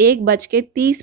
1:30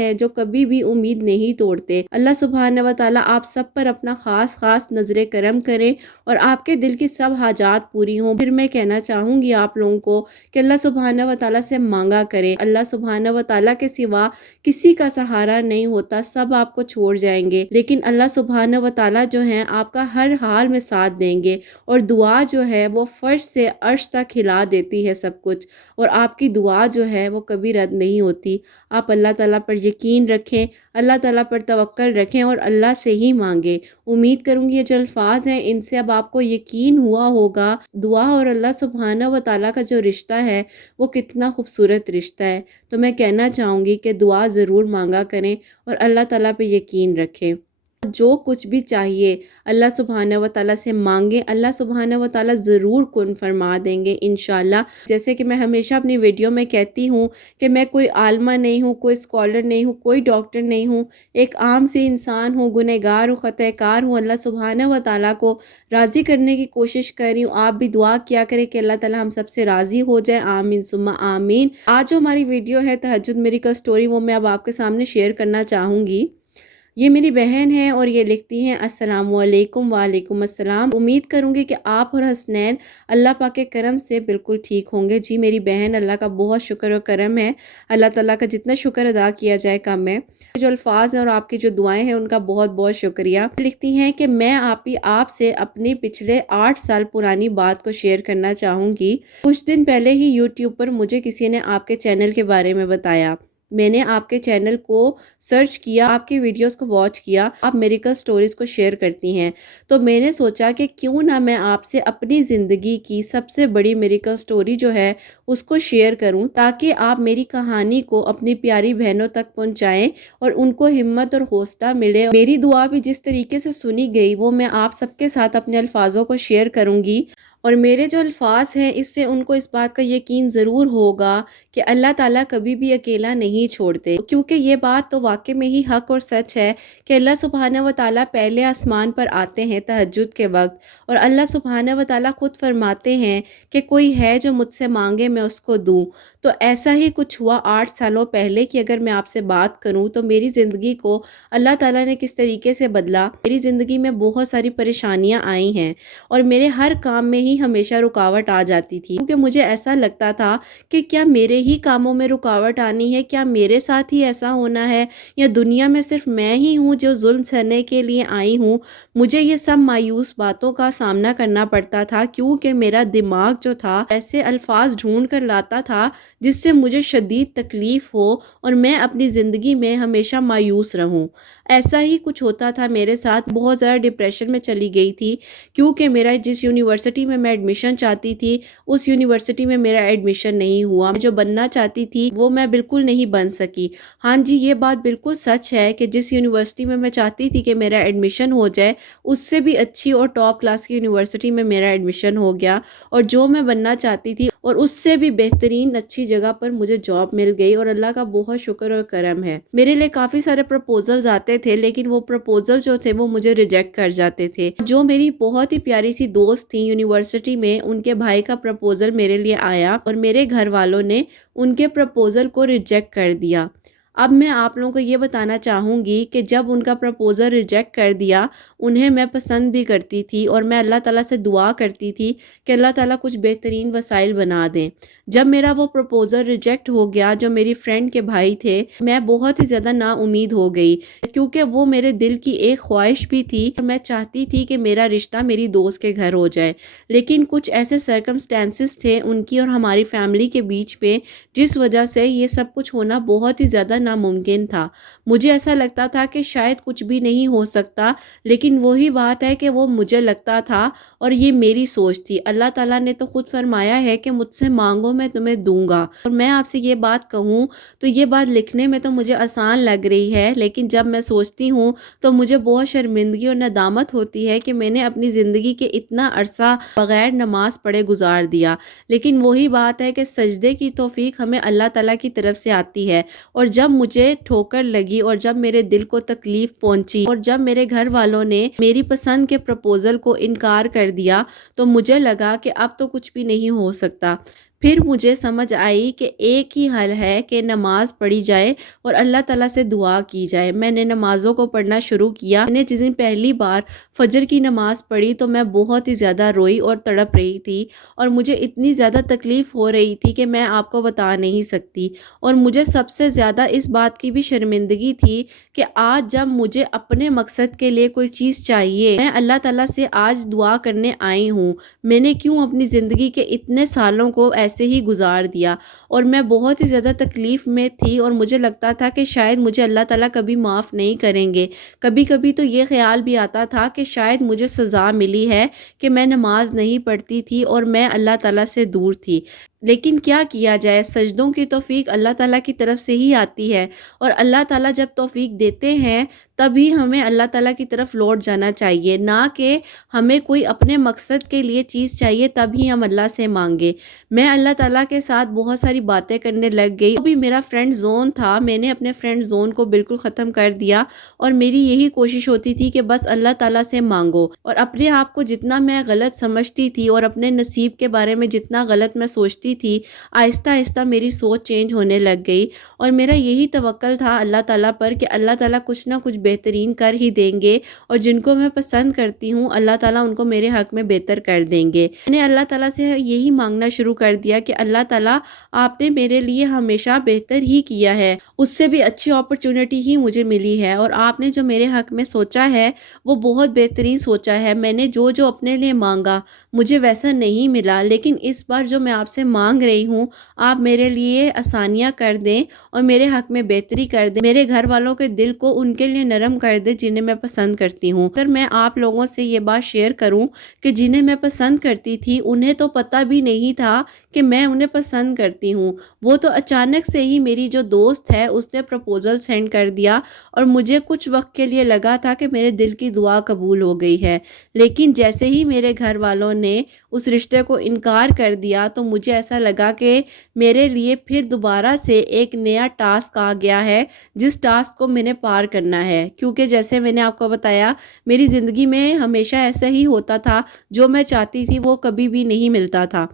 ہیں جو کبھی بھی امید نہیں توڑتے۔ اللہ سبحانہ و تعالیٰ آپ سب پر اپنا خاص نظر کرم کرے اور آپ کے دل کی سب حاجات پوری ہوں۔ پھر میں کہنا چاہوں گی آپ لوگوں کو کہ اللہ سبحانہ و تعالیٰ سے مانگا کریں۔ اللہ سبحانہ و تعالیٰ کے سوا کسی کا سہارا نہیں ہوتا، سب آپ کو چھوڑ جائیں گے، لیکن اللہ سبحانہ و تعالیٰ جو ہیں آپ کا ہر حال میں ساتھ دیں گے، اور دعا جو ہے وہ فرش سے عرش تک ہلا دیتی ہے سب کچھ، اور آپ کی دعا جو ہے وہ کبھی رد نہیں ہوتی۔ آپ اللہ تعالیٰ پر یقین رکھیں، اللہ تعالیٰ پر توکل رکھیں اور اللہ سے ہی مانگیں۔ امید کروں گی یہ جو الفاظ ہیں ان سے اب آپ کو یقین ہوا ہوگا دعا اور اللہ سبحانہ و تعالیٰ کا جو رشتہ ہے وہ کتنا خوبصورت رشتہ ہے۔ تو میں کہنا چاہوں گی کہ دعا ضرور مانگا کریں اور اللہ تعالیٰ پہ یقین رکھیں۔ جو کچھ بھی چاہیے اللہ سبحانہ و تعالیٰ سے مانگیں، اللہ سبحانہ و تعالیٰ ضرور کن فرما دیں گے انشاءاللہ۔ جیسے کہ میں ہمیشہ اپنی ویڈیو میں کہتی ہوں کہ میں کوئی عالمہ نہیں ہوں، کوئی اسکالر نہیں ہوں، کوئی ڈاکٹر نہیں ہوں، ایک عام سی انسان ہوں، گنہگار ہوں، خطا کار ہوں۔ اللہ سبحانہ و تعالیٰ کو راضی کرنے کی کوشش کر رہی ہوں۔ آپ بھی دعا کیا کریں کہ اللہ تعالیٰ ہم سب سے راضی ہو جائے، آمین ثم آمین۔ آج جو ہماری ویڈیو ہے تہجد میریکل سٹوری، وہ میں اب آپ کے سامنے شیئر کرنا چاہوں گی۔ یہ میری بہن ہے اور یہ لکھتی ہیں السلام علیکم۔ وعلیکم السلام۔ امید کروں گی کہ آپ اور حسنین اللہ پاک کے کرم سے بالکل ٹھیک ہوں گے۔ جی میری بہن، اللہ کا بہت شکر اور کرم ہے، اللہ تعالیٰ کا جتنا شکر ادا کیا جائے کم ہے۔ جو الفاظ ہیں اور آپ کی جو دعائیں ہیں ان کا بہت بہت شکریہ۔ لکھتی ہیں کہ میں آپ سے اپنی پچھلے 8 سال پرانی بات کو شیئر کرنا چاہوں گی۔ کچھ دن پہلے ہی یوٹیوب پر مجھے کسی نے آپ کے چینل کے بارے میں بتایا۔ میں نے آپ کے چینل کو سرچ کیا، آپ کی ویڈیوز کو واچ کیا، آپ میریکل سٹوریز کو شیئر کرتی ہیں، تو میں نے سوچا کہ کیوں نہ میں آپ سے اپنی زندگی کی سب سے بڑی میریکل سٹوری جو ہے اس کو شیئر کروں، تاکہ آپ میری کہانی کو اپنی پیاری بہنوں تک پہنچائیں اور ان کو ہمت اور حوصلہ ملے۔ میری دعا بھی جس طریقے سے سنی گئی وہ میں آپ سب کے ساتھ اپنے الفاظوں کو شیئر کروں گی، اور میرے جو الفاظ ہیں اس سے ان کو اس بات کا یقین ضرور ہوگا کہ اللہ تعالیٰ کبھی بھی اکیلا نہیں چھوڑتے، کیونکہ یہ بات تو واقع میں ہی حق اور سچ ہے کہ اللہ سبحانہ و تعالیٰ پہلے آسمان پر آتے ہیں تہجد کے وقت، اور اللہ سبحانہ و تعالیٰ خود فرماتے ہیں کہ کوئی ہے جو مجھ سے مانگے میں اس کو دوں۔ تو ایسا ہی کچھ ہوا 8 سالوں پہلے کہ اگر میں آپ سے بات کروں تو میری زندگی کو اللہ تعالیٰ نے کس طریقے سے بدلا۔ میری زندگی میں بہت ساری پریشانیاں آئی ہیں اور میرے ہر کام میں ہی ہمیشہ رکاوٹ آ جاتی تھی، کیونکہ مجھے ایسا لگتا تھا کہ کیا میرے ہی کاموں میں رکاوٹ آنی ہے، کیا میرے ساتھ ہی ایسا ہونا ہے، یا دنیا میں صرف میں ہی ہوں جو ظلم سہنے کے لیے آئی ہوں۔ مجھے یہ سب مایوس باتوں کا سامنا کرنا پڑتا تھا، کیونکہ میرا دماغ جو تھا ایسے الفاظ ڈھونڈ کر لاتا تھا جس سے مجھے شدید تکلیف ہو اور میں اپنی زندگی میں ہمیشہ مایوس رہوں۔ ایسا ہی کچھ ہوتا تھا میرے ساتھ، بہت زیادہ ڈپریشن میں چلی گئی تھی، کیونکہ میرا جس یونیورسٹی میں میں ایڈمیشن چاہتی تھی اس یونیورسٹی میں میرا ایڈمیشن نہیں ہوا۔ جو بننا چاہتی تھی وہ میں بالکل نہیں بن سکی۔ ہاں جی، یہ بات بالکل سچ ہے کہ جس یونیورسٹی میں میں چاہتی تھی کہ میرا ایڈمیشن ہو جائے اس سے بھی اچھی اور ٹاپ کلاس کی یونیورسٹی میں میرا ایڈمیشن ہو گیا، اور جو میں بننا چاہتی تھی اور اس سے بھی بہترین اچھی جگہ پر مجھے جاب مل گئی، اور اللہ کا بہت شکر اور کرم ہے۔ میرے لیے کافی سارے پرپوزلز آتے تھے، لیکن وہ پرپوزل جو تھے وہ مجھے ریجیکٹ کر جاتے تھے۔ جو میری بہت ہی پیاری سی دوست تھی یونیورسٹی میں، ان کے بھائی کا پرپوزل میرے لیے آیا اور میرے گھر والوں نے ان کے پرپوزل کو ریجیکٹ کر دیا۔ اب میں آپ لوگوں کو یہ بتانا چاہوں گی کہ جب ان کا پرپوزل ریجیکٹ کر دیا، انہیں میں پسند بھی کرتی تھی اور میں اللہ تعالیٰ سے دعا کرتی تھی کہ اللہ تعالیٰ کچھ بہترین وسائل بنا دیں۔ جب میرا وہ پرپوزل ریجیکٹ ہو گیا جو میری فرینڈ کے بھائی تھے، میں بہت ہی زیادہ نا امید ہو گئی، کیونکہ وہ میرے دل کی ایک خواہش بھی تھی، میں چاہتی تھی کہ میرا رشتہ میری دوست کے گھر ہو جائے، لیکن کچھ ایسے سرکمسٹانسز تھے ان کی اور ہماری فیملی کے بیچ میں جس وجہ سے یہ سب کچھ ہونا بہت ہی زیادہ ناممکن تھا۔ مجھے ایسا لگتا تھا کہ شاید کچھ بھی نہیں ہو سکتا، لیکن وہی بات ہے کہ وہ مجھے لگتا تھا اور یہ میری سوچ تھی۔ اللہ تعالیٰ نے تو خود فرمایا ہے کہ مجھ سے مانگو میں تمہیں دوں گا، اور میں آپ سے یہ بات کہوں تو یہ بات لکھنے میں تو مجھے آسان لگ رہی ہے، لیکن جب میں سوچتی ہوں تو مجھے بہت شرمندگی اور ندامت ہوتی ہے کہ میں نے اپنی زندگی کے اتنا عرصہ بغیر نماز پڑھے گزار دیا۔ لیکن وہی بات ہے کہ سجدے کی توفیق ہمیں اللہ تعالیٰ کی طرف سے آتی ہے، اور جب مجھے ٹھوکر لگی اور جب میرے دل کو تکلیف پہنچی اور جب میرے گھر والوں نے میری پسند کے پرپوزل کو انکار کر دیا، تو مجھے لگا کہ اب تو کچھ بھی نہیں ہو سکتا۔ پھر مجھے سمجھ آئی کہ ایک ہی حل ہے کہ نماز پڑھی جائے اور اللہ تعالیٰ سے دعا کی جائے۔ میں نے نمازوں کو پڑھنا شروع کیا۔ میں نے جس دن پہلی بار فجر کی نماز پڑھی تو میں بہت ہی زیادہ روئی اور تڑپ رہی تھی، اور مجھے اتنی زیادہ تکلیف ہو رہی تھی کہ میں آپ کو بتا نہیں سکتی۔ اور مجھے سب سے زیادہ اس بات کی بھی شرمندگی تھی کہ آج جب مجھے اپنے مقصد کے لیے کوئی چیز چاہیے، میں اللہ تعالیٰ سے آج دعا کرنے آئی ہوں، میں نے کیوں اپنی زندگی کے اتنے سالوں کو ایسے ہی گزار دیا۔ اور میں بہت ہی زیادہ تکلیف میں تھی، اور مجھے لگتا تھا کہ شاید مجھے اللہ تعالیٰ کبھی معاف نہیں کریں گے۔ کبھی کبھی تو یہ خیال بھی آتا تھا کہ شاید مجھے سزا ملی ہے کہ میں نماز نہیں پڑھتی تھی اور میں اللہ تعالیٰ سے دور تھی۔ لیکن کیا کیا جائے، سجدوں کی توفیق اللہ تعالیٰ کی طرف سے ہی آتی ہے، اور اللہ تعالیٰ جب توفیق دیتے ہیں تبھی ہمیں اللہ تعالیٰ کی طرف لوٹ جانا چاہیے، نہ کہ ہمیں کوئی اپنے مقصد کے لیے چیز چاہیے تب ہی ہم اللہ سے مانگے۔ میں اللہ تعالیٰ کے ساتھ بہت ساری باتیں کرنے لگ گئی۔ وہ بھی میرا فرینڈ زون تھا، میں نے اپنے فرینڈ زون کو بالکل ختم کر دیا، اور میری یہی کوشش ہوتی تھی کہ بس اللہ تعالیٰ سے مانگو۔ اور اپنے آپ کو جتنا میں غلط سمجھتی تھی اور اپنے نصیب کے بارے میں جتنا غلط میں سوچتی تھی، آہستہ آہستہ میری سوچ چینج ہونے لگ گئی، اور میرا یہی توکل تھا اللہ تعالیٰ پر کہ اللہ تعالیٰ کچھ نہ کچھ بہترین کر ہی دیں گے، اور جن کو میں پسند کرتی ہوں اللہ تعالیٰ ان کو میرے حق میں بہتر کر دیں گے۔ میں نے اللہ تعالیٰ سے یہی مانگنا شروع کر دیا کہ اللہ تعالیٰ آپ نے میرے لیے ہمیشہ بہتر ہی کیا ہے، اس سے بھی اچھی اپرچونٹی ہی مجھے ملی ہے، اور آپ نے جو میرے حق میں سوچا ہے وہ بہت بہترین سوچا ہے۔ میں نے جو اپنے لیے مانگا مجھے ویسا نہیں ملا، لیکن اس بار جو میں آپ سے مانگ رہی ہوں آپ میرے لیے آسانیاں کر دیں اور میرے حق میں بہتری کر دیں، میرے گھر والوں کے دل کو ان کے لیے نرم کر دیں جنہیں میں پسند کرتی ہوں۔ اگر میں آپ لوگوں سے یہ بات شیئر کروں کہ جنہیں میں پسند کرتی تھی انہیں تو پتہ بھی نہیں تھا کہ میں انہیں پسند کرتی ہوں، وہ تو اچانک سے ہی میری جو دوست ہے اس نے پرپوزل سینڈ کر دیا، اور مجھے کچھ وقت کے لیے لگا تھا کہ میرے دل کی دعا قبول ہو گئی ہے، لیکن جیسے ہی میرے گھر والوں نے اس رشتے کو انکار کر دیا تو مجھے ایسا لگا کہ میرے لیے پھر دوبارہ سے ایک نیا ٹاسک آ گیا ہے، جس ٹاسک کو میں نے پار کرنا ہے، کیونکہ جیسے میں نے آپ کو بتایا میری زندگی میں ہمیشہ ایسا ہی ہوتا تھا، جو میں چاہتی تھی وہ کبھی بھی نہیں ملتا تھا۔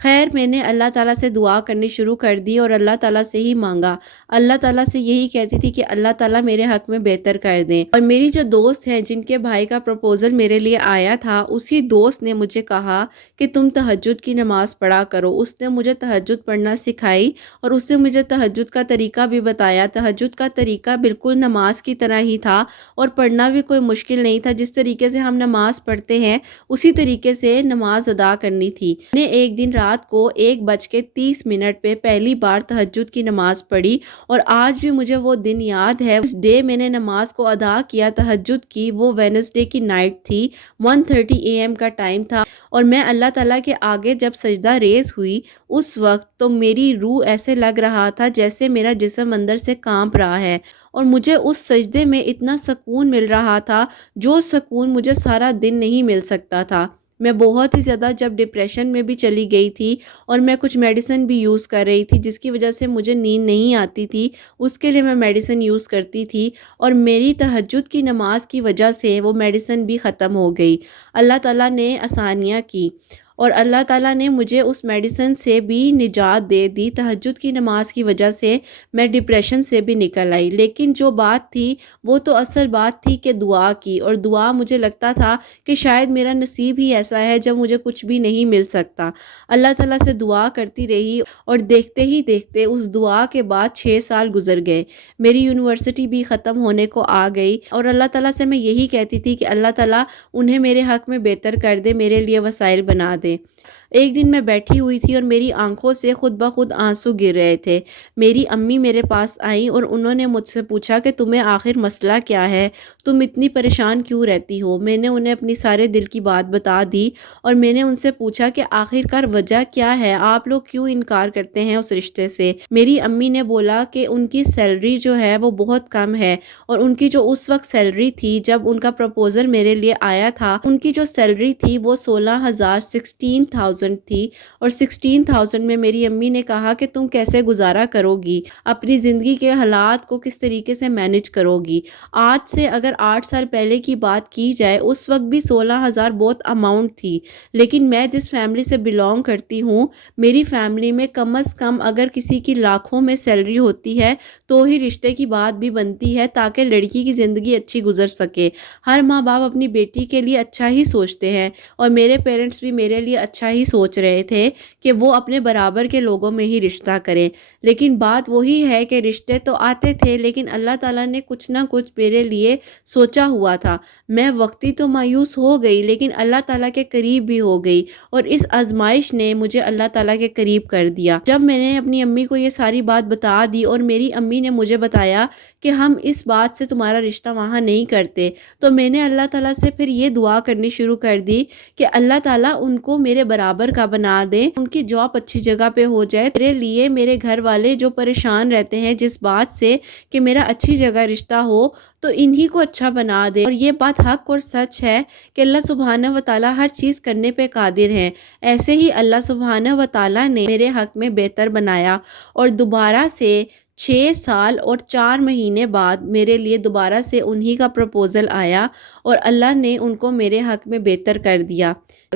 خیر میں نے اللہ تعالیٰ سے دعا کرنی شروع کر دی اور اللہ تعالیٰ سے ہی مانگا، اللہ تعالیٰ سے یہی کہتی تھی کہ اللہ تعالیٰ میرے حق میں بہتر کر دیں۔ اور میری جو دوست ہیں جن کے بھائی کا پروپوزل میرے لیے آیا تھا، اسی دوست نے مجھے کہا کہ تم تہجد کی نماز پڑھا کرو۔ اس نے مجھے تہجد پڑھنا سکھائی، اور اس نے مجھے تہجد کا طریقہ بھی بتایا۔ تہجد کا طریقہ بالکل نماز کی طرح ہی تھا، اور پڑھنا بھی کوئی مشکل نہیں تھا، جس طریقے سے ہم نماز پڑھتے ہیں اسی طریقے سے نماز ادا کرنی تھی۔ میں نے ایک دن رات کو 1:30 پہ پہلی بار تہجد کی نماز پڑھی، اور آج بھی مجھے وہ دن یاد ہے۔ اس ڈے میں نے نماز کو ادا کیا تہجد کی، وہ وینسڈے کی نائٹ تھی، 1:30 AM کا ٹائم تھا، اور میں اللہ تعالیٰ کے آگے جب سجدہ ریز ہوئی اس وقت تو میری روح ایسے لگ رہا تھا جیسے میرا جسم اندر سے کانپ رہا ہے، اور مجھے اس سجدے میں اتنا سکون مل رہا تھا جو سکون مجھے سارا دن نہیں مل سکتا تھا۔ میں بہت ہی زیادہ جب ڈپریشن میں بھی چلی گئی تھی، اور میں کچھ میڈیسن بھی یوز کر رہی تھی جس کی وجہ سے مجھے نیند نہیں آتی تھی، اس کے لیے میں میڈیسن یوز کرتی تھی، اور میری تہجد کی نماز کی وجہ سے وہ میڈیسن بھی ختم ہو گئی۔ اللہ تعالیٰ نے آسانیاں کی، اور اللہ تعالیٰ نے مجھے اس میڈیسن سے بھی نجات دے دی۔ تہجد کی نماز کی وجہ سے میں ڈپریشن سے بھی نکل آئی، لیکن جو بات تھی وہ تو اصل بات تھی کہ دعا کی، اور دعا مجھے لگتا تھا کہ شاید میرا نصیب ہی ایسا ہے جب مجھے کچھ بھی نہیں مل سکتا۔ اللہ تعالیٰ سے دعا کرتی رہی، اور دیکھتے ہی دیکھتے اس دعا کے بعد 6 سال گزر گئے، میری یونیورسٹی بھی ختم ہونے کو آ گئی، اور اللہ تعالیٰ سے میں یہی کہتی تھی کہ اللہ تعالیٰ انہیں میرے حق میں بہتر کر دے، میرے لیے وسائل بنا دے۔ ایک دن میں بیٹھی ہوئی تھی اور میری آنکھوں سے خود بخود آنسو گر رہے تھے۔ میری امی میرے پاس آئیں اور انہوں نے مجھ سے پوچھا کہ تمہیں آخر مسئلہ کیا ہے، تم اتنی پریشان کیوں رہتی ہو؟ میں نے انہیں اپنی سارے دل کی بات بتا دی، اور میں نے ان سے پوچھا کہ آخر کار وجہ کیا ہے، آپ لوگ کیوں انکار کرتے ہیں اس رشتے سے؟ میری امی نے بولا کہ ان کی سیلری جو ہے وہ بہت کم ہے، اور ان کی جو اس وقت سیلری تھی جب ان کا پروپوزل میرے لیے آیا تھا، ان کی جو سیلری تھی وہ 16,000 16,000 تھی اور 16,000 میں میری امی نے کہا کہ تم کیسے گزارا کرو گی، اپنی زندگی کے حالات کو کس طریقے سے مینج کرو گی۔ آج سے اگر 8 سال پہلے کی بات کی جائے اس وقت بھی 16,000 بہت اماؤنٹ تھی، لیکن میں جس فیملی سے بلونگ کرتی ہوں میری فیملی میں کم از کم اگر کسی کی لاکھوں میں سیلری ہوتی ہے تو ہی رشتے کی بات بھی بنتی ہے تاکہ لڑکی کی زندگی اچھی گزر سکے۔ ہر ماں باپ اپنی بیٹی کے لیے اچھا ہی سوچتے ہیں اور میرے پیرنٹس بھی میرے لیے اچھا ہی سوچ رہے تھے کہ وہ اپنے برابر کے لوگوں میں ہی رشتہ کریں، لیکن بات وہی ہے کہ رشتے تو آتے تھے لیکن اللہ تعالیٰ نے کچھ نہ کچھ میرے لیے سوچا ہوا تھا۔ میں وقتی تو مایوس ہو گئی لیکن اللہ تعالیٰ کے قریب بھی ہو گئی اور اس آزمائش نے مجھے اللہ تعالیٰ کے قریب کر دیا۔ جب میں نے اپنی امی کو یہ ساری بات بتا دی اور میری امی نے مجھے بتایا کہ ہم اس بات سے تمہارا رشتہ وہاں نہیں کرتے، تو میں نے اللہ تعالیٰ سے پھر یہ دعا کرنی شروع کر دی کہ اللہ تعالیٰ ان کو میرے برابر کا بنا دے، ان کی جاب اچھی جگہ پہ ہو جائے، میرے لیے میرے گھر والے جو پریشان رہتے ہیں جس بات سے کہ میرا اچھی جگہ رشتہ ہو تو انہی کو اچھا بنا دے۔ اور یہ بات حق اور سچ ہے کہ اللہ سبحانہ و تعالیٰ ہر چیز کرنے پہ قادر ہیں۔ ایسے ہی اللہ سبحانہ و تعالیٰ نے میرے حق میں بہتر بنایا اور دوبارہ سے 6 سال اور 4 مہینے بعد میرے لیے دوبارہ سے انہی کا پروپوزل آیا اور اللہ نے ان کو میرے حق میں بہتر کر دیا۔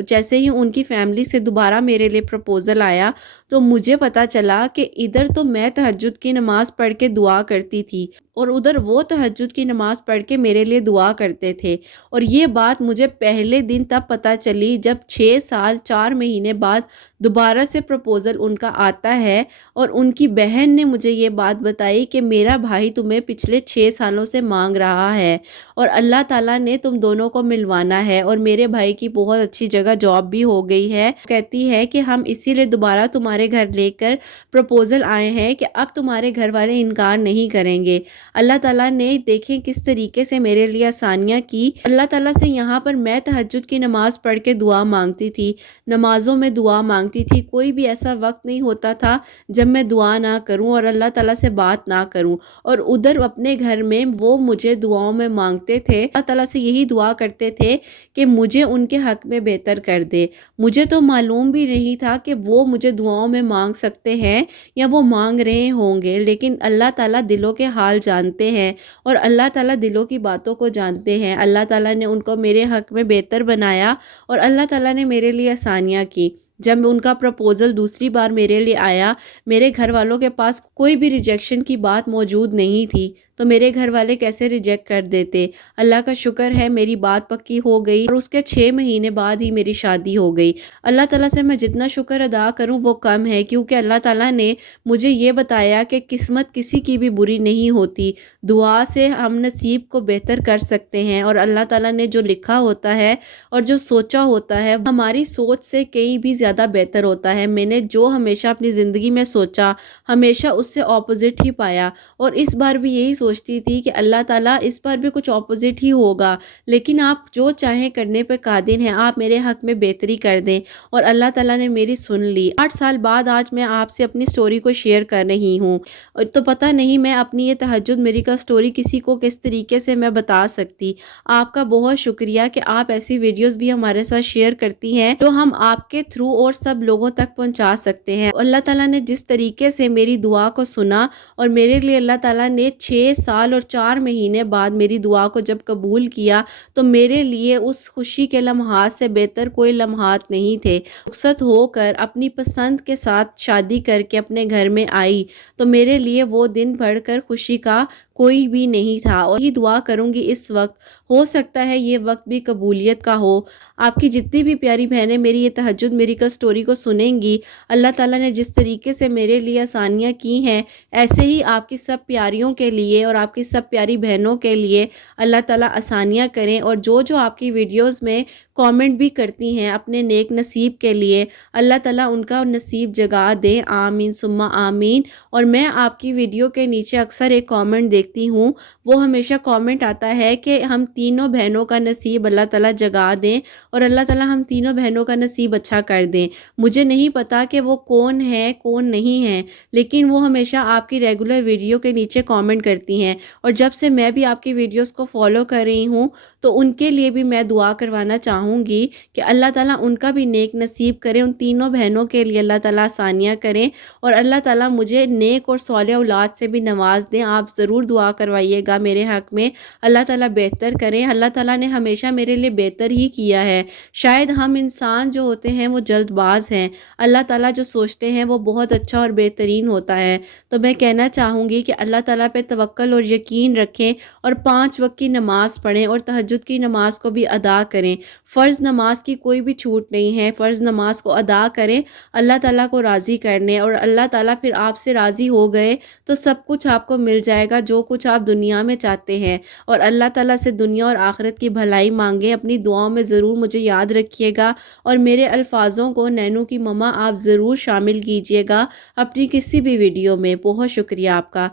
جیسے ہی ان کی فیملی سے دوبارہ میرے لیے پروپوزل آیا تو مجھے پتا چلا کہ ادھر تو میں تہجد کی نماز پڑھ کے دعا کرتی تھی اور ادھر وہ تہجد کی نماز پڑھ کے میرے لیے دعا کرتے تھے، اور یہ بات مجھے پہلے دن تب پتا چلی جب 6 سال 4 مہینے بعد دوبارہ سے پروپوزل ان کا آتا ہے اور ان کی بہن نے مجھے یہ بات بتائی کہ میرا بھائی تمہیں پچھلے 6 سالوں سے مانگ رہا ہے اور اللہ تعالیٰ نے تم دونوں کو ملوانا ہے، اور میرے بھائی کی بہت اچھی جگہ جاب بھی ہو گئی ہے۔ کہتی ہے کہ ہم اسی لیے دوبارہ تمہارے گھر لے کر پروپوزل آئے ہیں کہ اب تمہارے گھر والے انکار نہیں کریں گے۔ اللہ تعالیٰ نے دیکھیں کس طریقے سے میرے لیے آسانیاں کی۔ اللہ تعالیٰ سے یہاں پر میں تہجد کی نماز پڑھ کے دعا مانگتی تھی، نمازوں میں دعا مانگتی تھی، کوئی بھی ایسا وقت نہیں ہوتا تھا جب میں دعا نہ کروں اور اللہ تعالیٰ سے بات نہ کروں، اور ادھر اپنے گھر میں وہ مجھے دعاؤں میں مانگتے تھے، اللہ تعالیٰ سے یہی دعا کرتے تھے کہ مجھے ان کے حق میں بہتر کر دے۔ مجھے تو معلوم بھی نہیں تھا کہ وہ مجھے دعاؤں میں مانگ سکتے ہیں یا وہ مانگ رہے ہوں گے، لیکن اللہ تعالیٰ دلوں کے حال جانتے ہیں اور اللہ تعالیٰ دلوں کی باتوں کو جانتے ہیں۔ اللہ تعالیٰ نے ان کو میرے حق میں بہتر بنایا اور اللہ تعالیٰ نے میرے لیے آسانیاں کی۔ جب ان کا پروپوزل دوسری بار میرے لیے آیا، میرے گھر والوں کے پاس کوئی بھی ریجیکشن کی بات موجود نہیں تھی، تو میرے گھر والے کیسے ریجیکٹ کر دیتے۔ اللہ کا شکر ہے میری بات پکی ہو گئی اور اس کے 6 مہینے بعد ہی میری شادی ہو گئی۔ اللہ تعالیٰ سے میں جتنا شکر ادا کروں وہ کم ہے، کیونکہ اللہ تعالیٰ نے مجھے یہ بتایا کہ قسمت کسی کی بھی بری نہیں ہوتی، دعا سے ہم نصیب کو بہتر کر سکتے ہیں، اور اللہ تعالیٰ نے جو لکھا ہوتا ہے اور جو سوچا ہوتا ہے ہماری سوچ سے کئی بھی زیادہ بہتر ہوتا ہے۔ میں نے جو ہمیشہ اپنی زندگی میں سوچا ہمیشہ اس سے اپوزٹ ہی پایا، اور اس بار بھی یہی سوچتی تھی کہ اللہ تعالیٰ اس بار بھی کچھ اپوزٹ ہی ہوگا، لیکن آپ جو چاہیں کرنے پہ قادر ہیں، آپ میرے حق میں بہتری کر دیں، اور اللہ تعالیٰ نے میری سن لی۔ 8 سال بعد آج میں آپ سے اپنی سٹوری کو شیئر کر رہی ہوں، اور تو پتہ نہیں میں اپنی یہ تہجد میری کا سٹوری کسی کو کس طریقے سے میں بتا سکتی۔ آپ کا بہت شکریہ کہ آپ ایسی ویڈیوز بھی ہمارے ساتھ شیئر کرتی ہیں جو ہم آپ کے تھرو اور سب لوگوں تک پہنچا سکتے ہیں۔ اللہ تعالیٰ نے جس طریقے سے میری دعا کو سنا اور میرے لیے اللہ تعالیٰ نے 6 سال اور 4 مہینے بعد میری دعا کو جب قبول کیا تو میرے لیے اس خوشی کے لمحات سے بہتر کوئی لمحات نہیں تھے۔ رخصت ہو کر اپنی پسند کے ساتھ شادی کر کے اپنے گھر میں آئی تو میرے لیے وہ دن بڑھ کر خوشی کا کوئی بھی نہیں تھا، اور یہ دعا کروں گی اس وقت ہو سکتا ہے یہ وقت بھی قبولیت کا ہو۔ آپ کی جتنی بھی پیاری بہنیں میری یہ تہجد میری کا سٹوری کو سنیں گی، اللہ تعالیٰ نے جس طریقے سے میرے لیے آسانیاں کی ہیں ایسے ہی آپ کی سب پیاریوں کے لیے اور آپ کی سب پیاری بہنوں کے لیے اللہ تعالیٰ آسانیاں کریں، اور جو آپ کی ویڈیوز میں کامنٹ بھی کرتی ہیں اپنے نیک نصیب کے لیے، اللہ تعالیٰ ان کا نصیب جگا دیں، آمین ثم آمین۔ اور میں آپ کی ویڈیو کے نیچے اکثر ایک کامنٹ دیکھتی ہوں، وہ ہمیشہ کامنٹ آتا ہے کہ ہم تینوں بہنوں کا نصیب اللہ تعالیٰ جگا دیں اور اللہ تعالیٰ ہم تینوں بہنوں کا نصیب اچھا کر دیں۔ مجھے نہیں پتا کہ وہ کون ہے کون نہیں ہے، لیکن وہ ہمیشہ آپ کی ریگولر ویڈیو کے نیچے کامنٹ کرتی ہیں، اور جب سے میں بھی آپ کی ویڈیوز کو فالو کر رہی ہوں تو ان کے لیے بھی میں دعا کروانا چاہوں چاہوں گی کہ اللہ تعالیٰ ان کا بھی نیک نصیب کرے، ان تینوں بہنوں کے لیے اللہ تعالیٰ آسانیاں کریں اور اللہ تعالیٰ مجھے نیک اور صالح اولاد سے بھی نواز دیں۔ آپ ضرور دعا کروائیے گا میرے حق میں، اللہ تعالیٰ بہتر کریں۔ اللہ تعالیٰ نے ہمیشہ میرے لیے بہتر ہی کیا ہے۔ شاید ہم انسان جو ہوتے ہیں وہ جلد باز ہیں، اللہ تعالیٰ جو سوچتے ہیں وہ بہت اچھا اور بہترین ہوتا ہے۔ تو میں کہنا چاہوں گی کہ اللہ تعالیٰ پہ توکل اور یقین رکھیں اور 5 وقت کی نماز پڑھیں اور تہجد کی نماز کو بھی ادا کریں۔ فرض نماز کی کوئی بھی چھوٹ نہیں ہے، فرض نماز کو ادا کریں اللہ تعالیٰ کو راضی کرنے، اور اللہ تعالیٰ پھر آپ سے راضی ہو گئے تو سب کچھ آپ کو مل جائے گا جو کچھ آپ دنیا میں چاہتے ہیں۔ اور اللہ تعالیٰ سے دنیا اور آخرت کی بھلائی مانگیں، اپنی دعاؤں میں ضرور مجھے یاد رکھیے گا، اور میرے الفاظوں کو نینو کی مما آپ ضرور شامل کیجیے گا اپنی کسی بھی ویڈیو میں۔ بہت شکریہ آپ کا،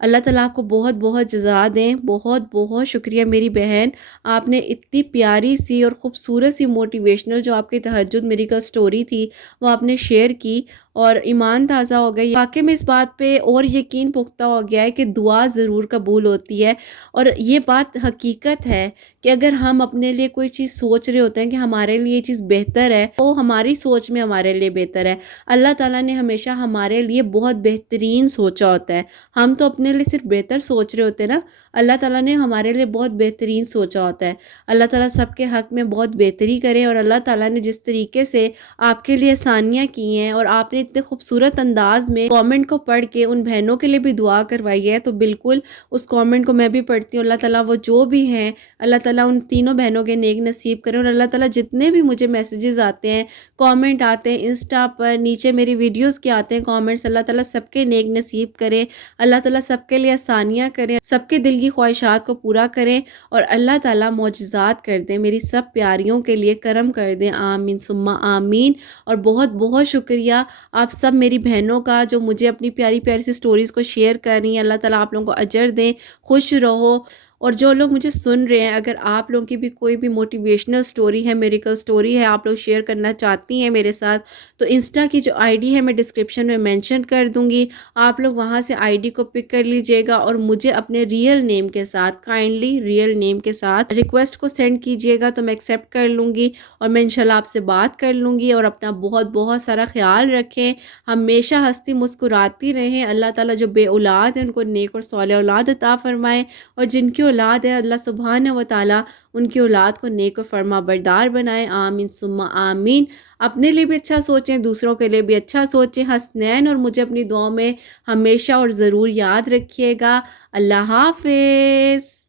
اللہ تعالیٰ آپ کو بہت بہت جزا دیں۔ بہت بہت شکریہ میری بہن، آپ نے اتنی پیاری سی اور خوبصورت سی موٹیویشنل جو آپ کی تہجد میریکل سٹوری تھی وہ آپ نے شیئر کی، اور ایمان تازہ ہو گئی۔ واقعی میں اس بات پہ اور یقین پختہ ہو گیا ہے کہ دعا ضرور قبول ہوتی ہے، اور یہ بات حقیقت ہے کہ اگر ہم اپنے لیے کوئی چیز سوچ رہے ہوتے ہیں کہ ہمارے لیے یہ چیز بہتر ہے، تو ہماری سوچ میں ہمارے لیے بہتر ہے۔ اللہ تعالیٰ نے ہمیشہ ہمارے لیے بہت بہترین سوچا ہوتا ہے، ہم تو اپنے لیے صرف بہتر سوچ رہے ہوتے ہیں نا، اللہ تعالیٰ نے ہمارے لیے بہت بہترین سوچا ہوتا ہے۔ اللہ تعالیٰ سب کے حق میں بہت بہتری کرے، اور اللہ تعالیٰ نے جس طریقے سے آپ کے لیے آسانیاں کی ہیں اور آپ نے اتنے خوبصورت انداز میں کامنٹ کو پڑھ کے ان بہنوں کے لیے بھی دعا کروائی ہے، تو بالکل اس کامنٹ کو میں بھی پڑھتی ہوں۔ اللہ تعالیٰ وہ جو بھی ہیں، اللہ تعالیٰ ان تینوں بہنوں کے نیک نصیب کرے، اور اللہ تعالیٰ جتنے بھی مجھے میسیجز آتے ہیں، کامنٹ آتے ہیں انسٹا پر، نیچے میری ویڈیوز کے آتے ہیں کامنٹس، اللہ تعالیٰ سب کے نیک نصیب کرے، اللہ تعالیٰ سب کے لیے آسانیاں کریں، سب کے دل کی خواہشات کو پورا کریں، اور اللہ تعالیٰ معجزات کر دیں، میری سب پیاریوں کے لیے کرم کر دیں، آمین ثم آمین۔ اور بہت بہت شکریہ آپ سب میری بہنوں کا جو مجھے اپنی پیاری پیاری سی سٹوریز کو شیئر کر رہی ہیں۔ اللہ تعالیٰ آپ لوگوں کو اجر دیں، خوش رہو۔ اور جو لوگ مجھے سن رہے ہیں، اگر آپ لوگوں کی بھی کوئی بھی موٹیویشنل سٹوری ہے، میریکل سٹوری ہے، آپ لوگ شیئر کرنا چاہتی ہیں میرے ساتھ، تو انسٹا کی جو آئی ڈی ہے میں ڈسکرپشن میں مینشن کر دوں گی، آپ لوگ وہاں سے آئی ڈی کو پک کر لیجئے گا اور مجھے اپنے ریئل نیم کے ساتھ، کائنڈلی ریئل نیم کے ساتھ ریکویسٹ کو سینڈ کیجئے گا، تو میں ایکسیپٹ کر لوں گی اور میں انشاءاللہ آپ سے بات کر لوں گی۔ اور اپنا بہت بہت سارا خیال رکھیں، ہمیشہ ہنستی مسکراتی رہیں۔ اللہ تعالیٰ جو بے اولاد ہیں ان کو نیک اور صالح اولاد عطا فرمائے، اور جن کی اولاد ہے اللہ سبحانہ و تعالیٰ ان کی اولاد کو نیک و فرما بردار بنائے، آمین ثم آمین۔ اپنے لیے بھی اچھا سوچیں، دوسروں کے لیے بھی اچھا سوچیں، حسنین اور مجھے اپنی دعاؤں میں ہمیشہ اور ضرور یاد رکھیے گا۔ اللہ حافظ۔